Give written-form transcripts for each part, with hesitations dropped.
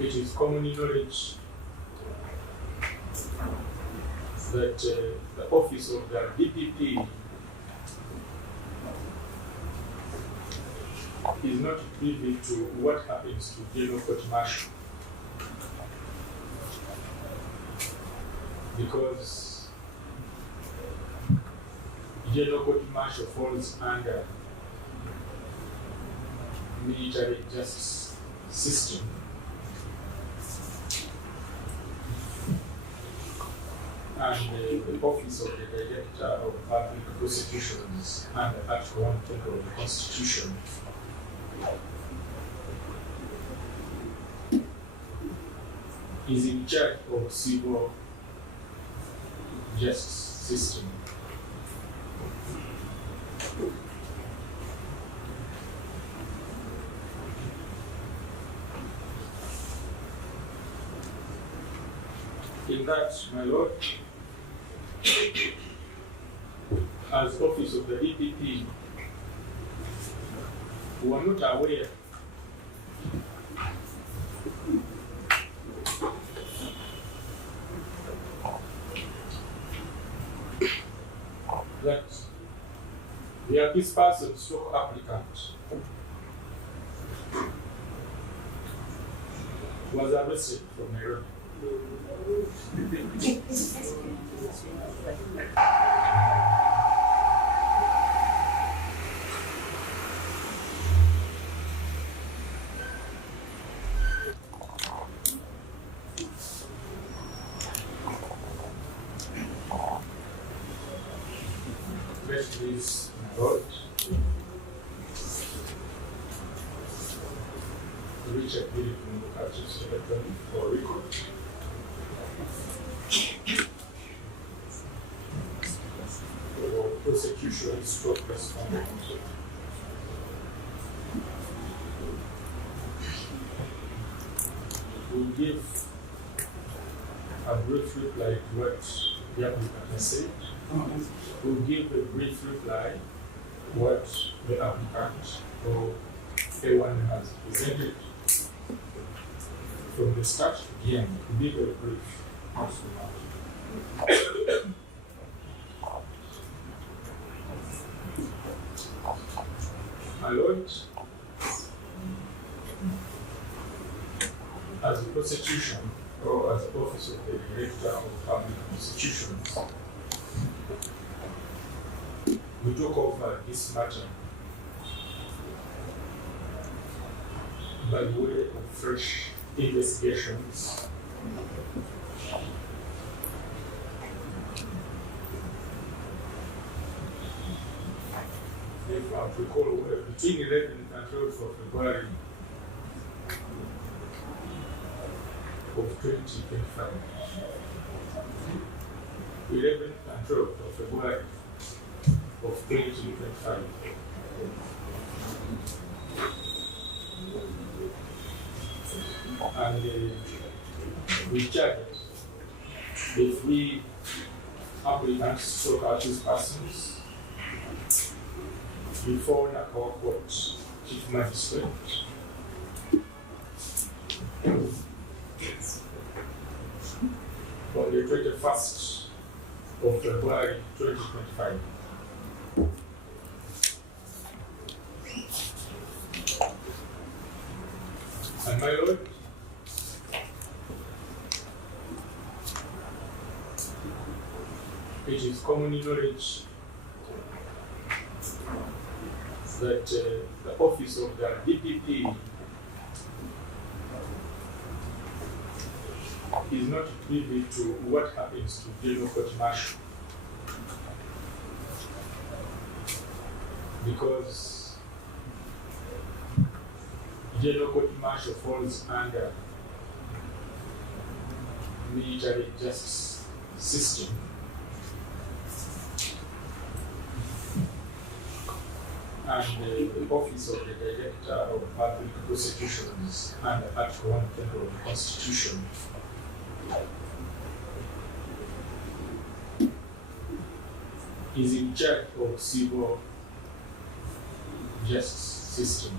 It is common knowledge that the office of the DPP is not privy to what happens to General Court Martial, because General Court Martial falls under military justice system. And the office of the Director of Public Prosecutions under Article 120 of the Constitution is in charge of civil justice system. In that, my Lord, as office of the DPP, we are not aware that the accused person stroke applicant was arrested from Nairobi. Let's please vote. Richard Billy from the Archives Secretary for record. For prosecution stroke respondent. We'll give a brief reply to what the applicant has said. We'll give a brief reply what the applicant or A1 has presented from the start to the end. To be very brief. My Lord, as a prosecution or as office of the Director of Public Prosecutions, we took over this matter by way of fresh investigations if I recall well, between 11th and 12th of February of 2025. 11th and 12th of February of 2025. And we charged the three applicants, so accused persons, before Nakawa Court Chief Magistrate on the 21st of February 2025. And my Lord, it is common knowledge that the office of the DPP is not privy to what happens to General Court Martial, because General Court Martial falls under military justice system. And the office of the Director of Public Prosecutions under Article 120 of the Constitution is in charge of civil justice system.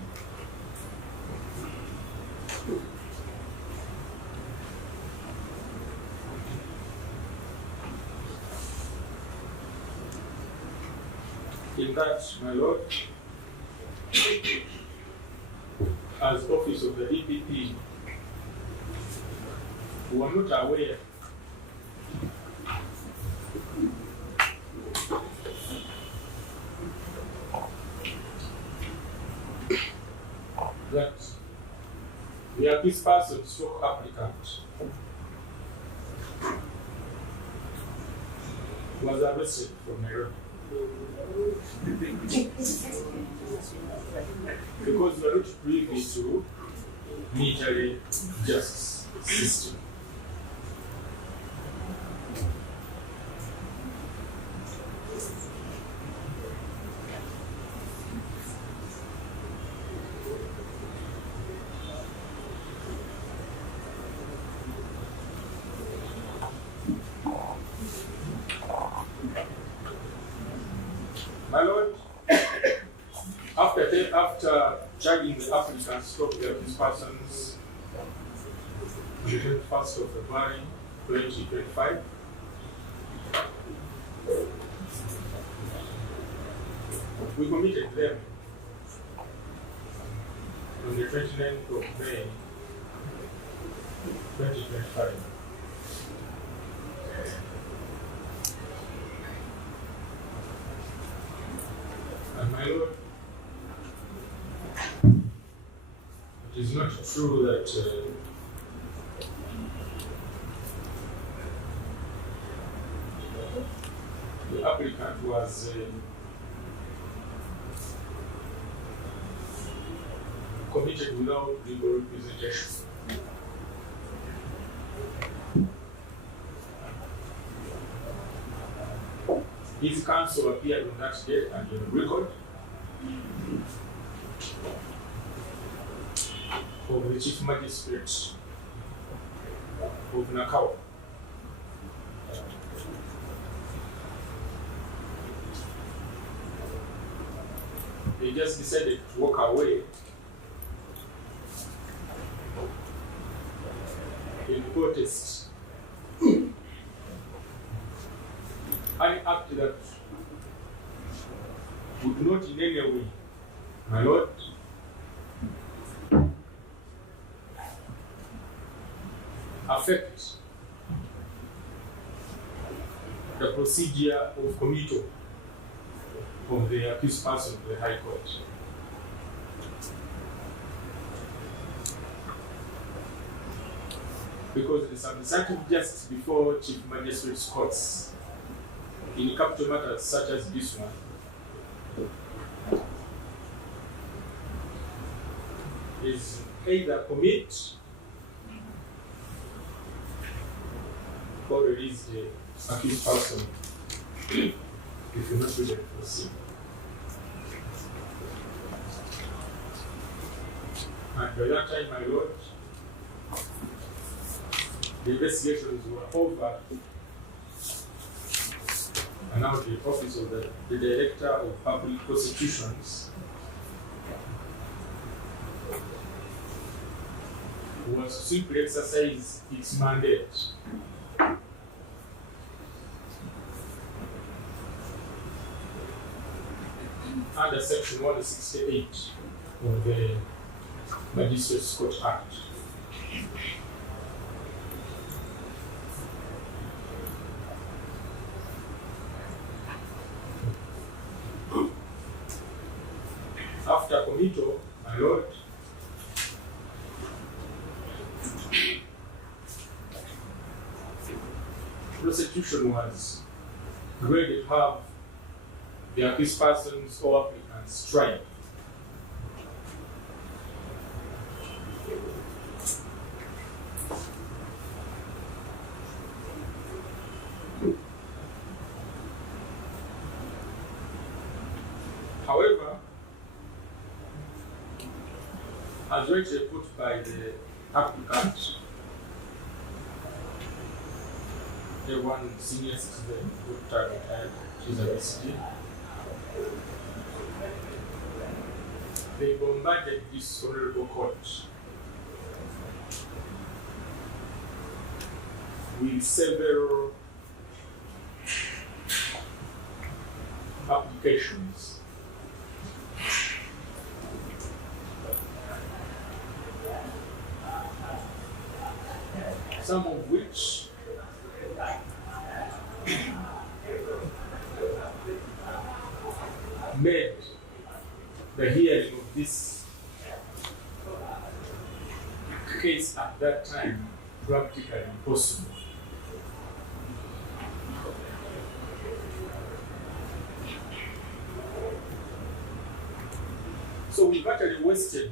In that, my Lord, as office of the DPP, we were not aware that the accused person stroke applicant was arrested from Nairobi. Because we are not privy to military justice system. My Lord, after charging the applicant stroke the accused persons on the 21st of February 2025, we committed them on the 29th of May 2025. And my Lord, it is not true that the applicant was committed without legal representation. His counsel appeared on that date and on record of the Chief Magistrate of Nakao. They just decided to walk away in protest. An act that would not in any way, my Lord, affect the procedure of committal of the accused person to the High Court. Because the substantive justice before Chief Magistrates Courts in capital matters such as this one is either commit or release the accused person if you're not ready to proceed. And by that time, my Lord, the investigations were over, and now the office of the Director of Public Prosecutions was to simply exercise its mandate under Section 168 of the Magistrates Court Act. After committal, my Lord, prosecution was ready to have the accused persons or applicants tried. However, as rightly put by the applicant, the one senior citizen, Dr. Kizza Besigye, they bombarded this honorable court with several applicants applications. Some of which made the hearing of this case at that time practically impossible. So we've actually wasted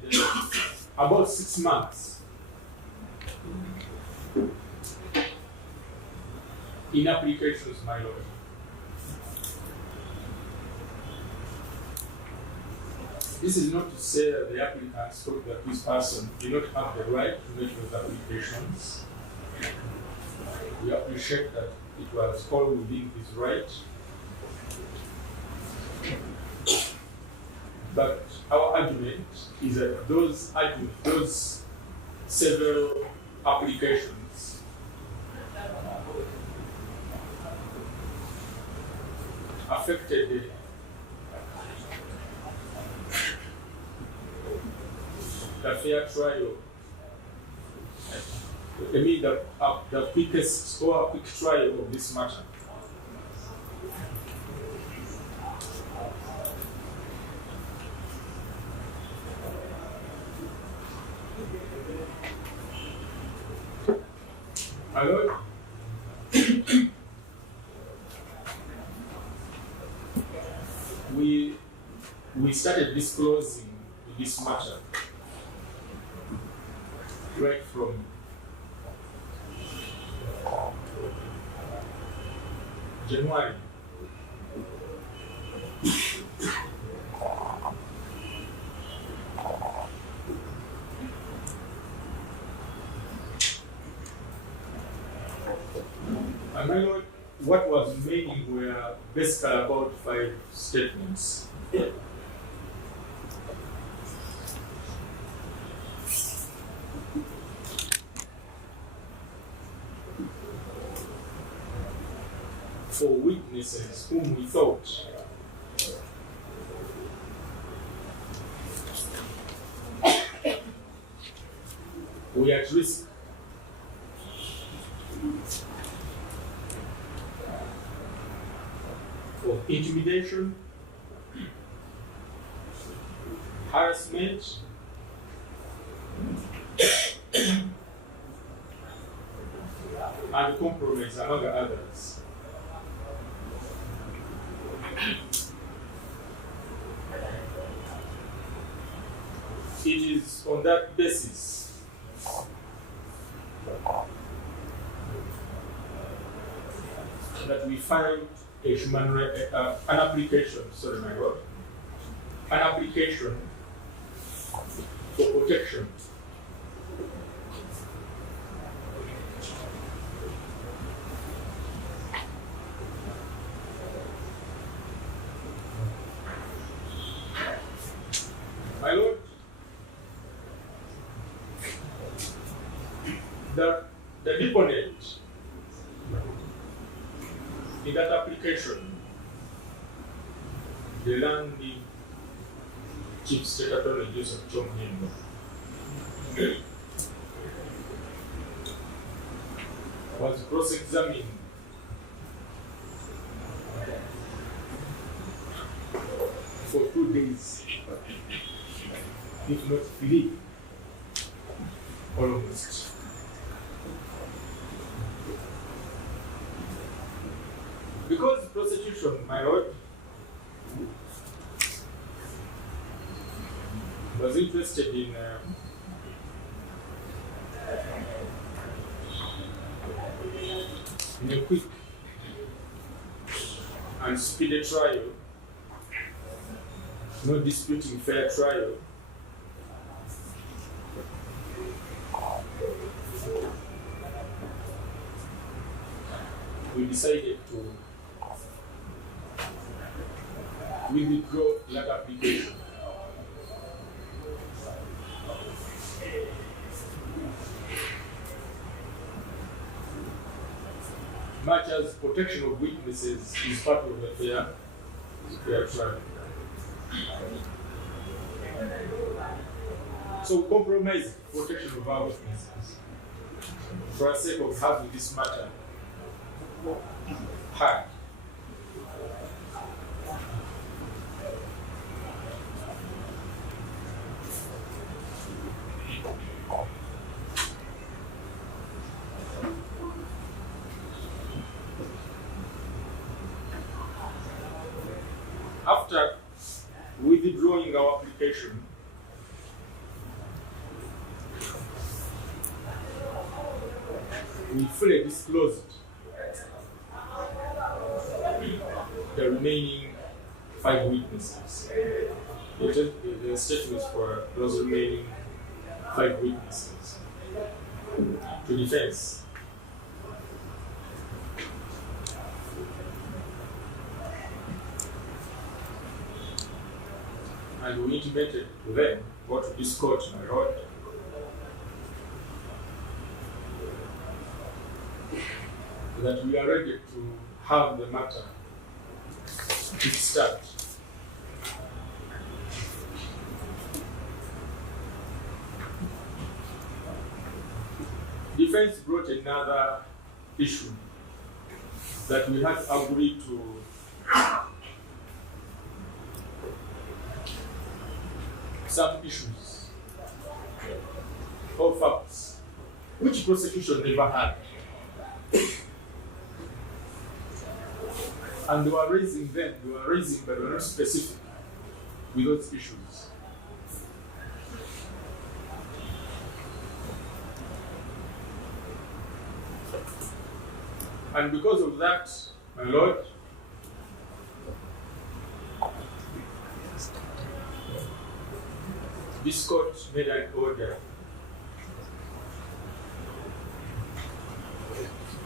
about 6 months in applications, my lord. This is not to say that the applicants thought that this person did not have the right to make those applications. We appreciate that it was all within his right. But our argument is that those several applications affected the fair trial. I mean the quickest or quick trial of this matter. My lord, we started disclosing this matter right from January. And my lord, what was made were basically about 5 statements. For witnesses whom we thought were at risk of intimidation, harassment, and compromise, among others. It is on that basis that we filed a human right, an application, sorry my lord, an application for protection. My lord, the deponent in that application, the landing Chief State Attorney Joseph Chomhimbo, was cross-examined for 2 days, if not 3, almost. Because the prosecution, my lord, was interested in a quick and speedy trial, no disputing fair trial, we decided to withdraw that application. Much as protection of witnesses is part of the fair fair trial. So compromise protection of our witnesses for the sake of having this matter heard. After withdrawing our application, we fully disclosed the remaining 5 witnesses. The statements for those remaining 5 witnesses to defense. And we intimated to them, go to this court, my lord, that we are ready to have the matter kickstart. Defense brought another issue that we had agreed to some issues or facts which prosecution never had. And they were raising them, but they were not specific with those issues. And because of that, my lord, this court made an order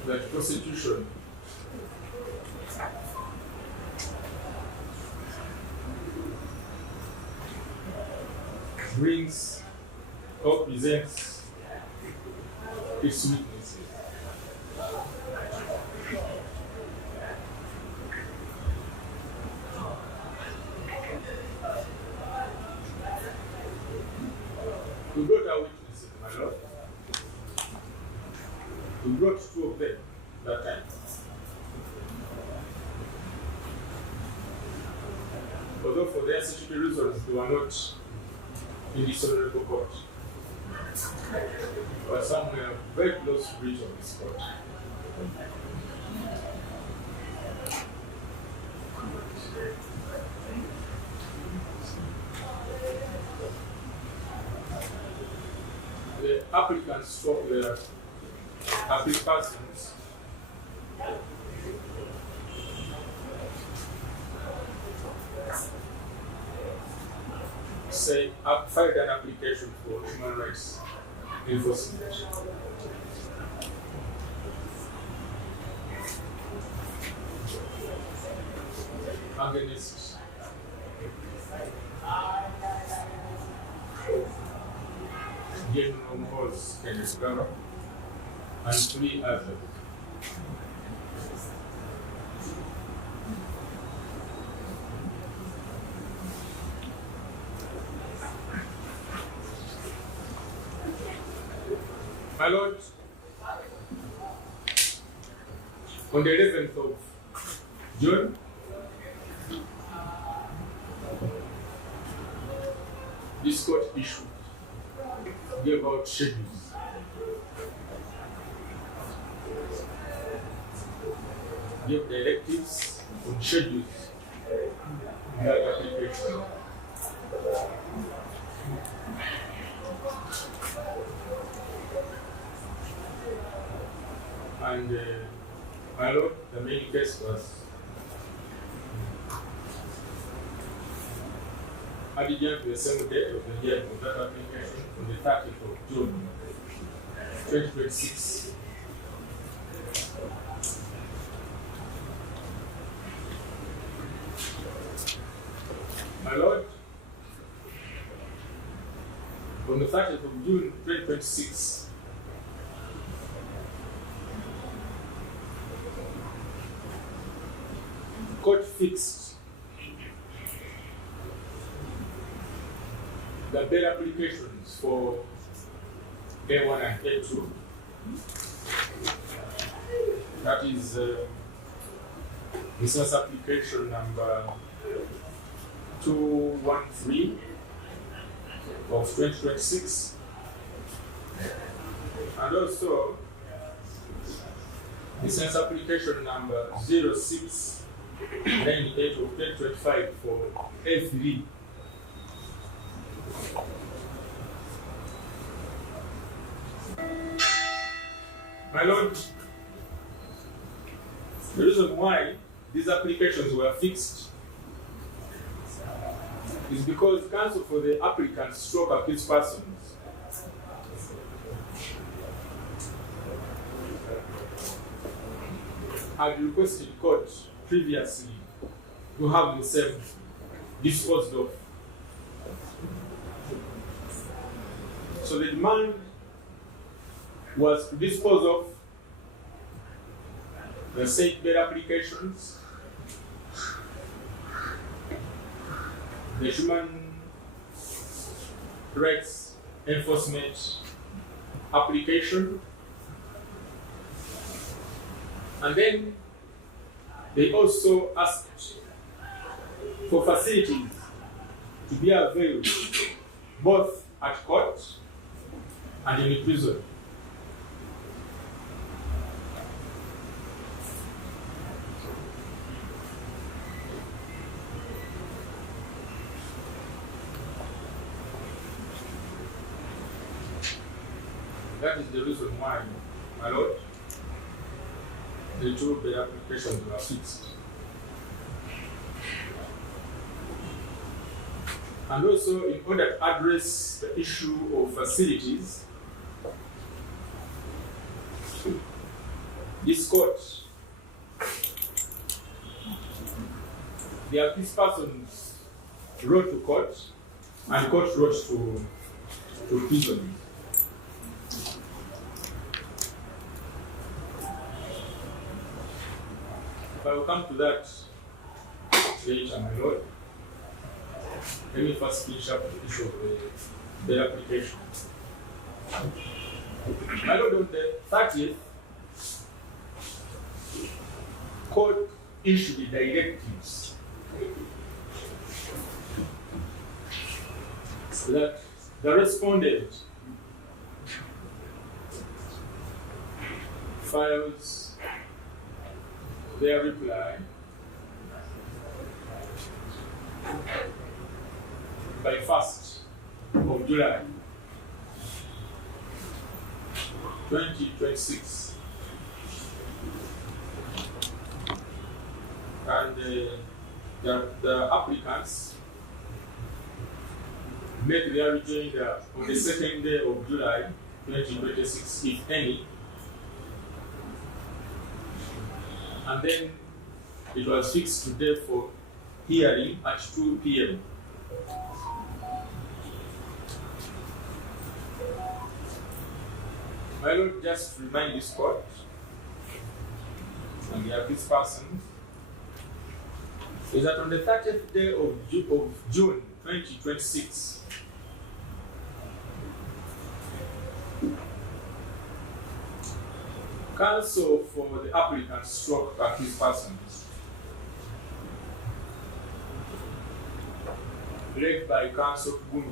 that prosecution brings or presents its witnesses. We brought our witnesses, my lord. We brought 2 of them that time. Although for their security reasons, they were not in this honorable court. But some were very close to reach on this court. The applicants from the applicants say filed an application for human rights enforcement. Against General Mos Kenneth and 3 others. My lord, on the 11th of June, this court issued, gave out schedules. Gave directives on schedules in that application. And my lord, the main case was adjourned to the same date of the hearing of that application on the 30th of June 2026. My lord, on the 30th of June 2026, court fixed the bail applications for A1 and A2. That is business application number 213 of 2026, and also business application number 0698 of 2025 for A3. My Lord, the reason why these applications were fixed is because counsel for the applicants stroke accused persons had requested court previously to have themselves disposed of. So the demand was to dispose of the said bail applications, the human rights enforcement application, and then they also asked for facilities to be available both at court and in the prison. That is the reason why, my Lord, the two bail applications were fixed. And also, in order to address the issue of facilities, this court, the accused persons wrote to court, and court wrote to prison. I will come to that later, my Lord. Let me first finish up the issue of the application. My Lord, on the 30th, court issued the directives that the respondent files their reply by 1st of July 2026, and the applicants make their rejoinder on the 2nd day of July 2026, if any. And then it was fixed today for hearing at 2 p.m. My Lord, just remind this court and the accused persons is that on the 30th day of June 2026, counsel for the applicant stroke accused persons, led by counsel Gumi,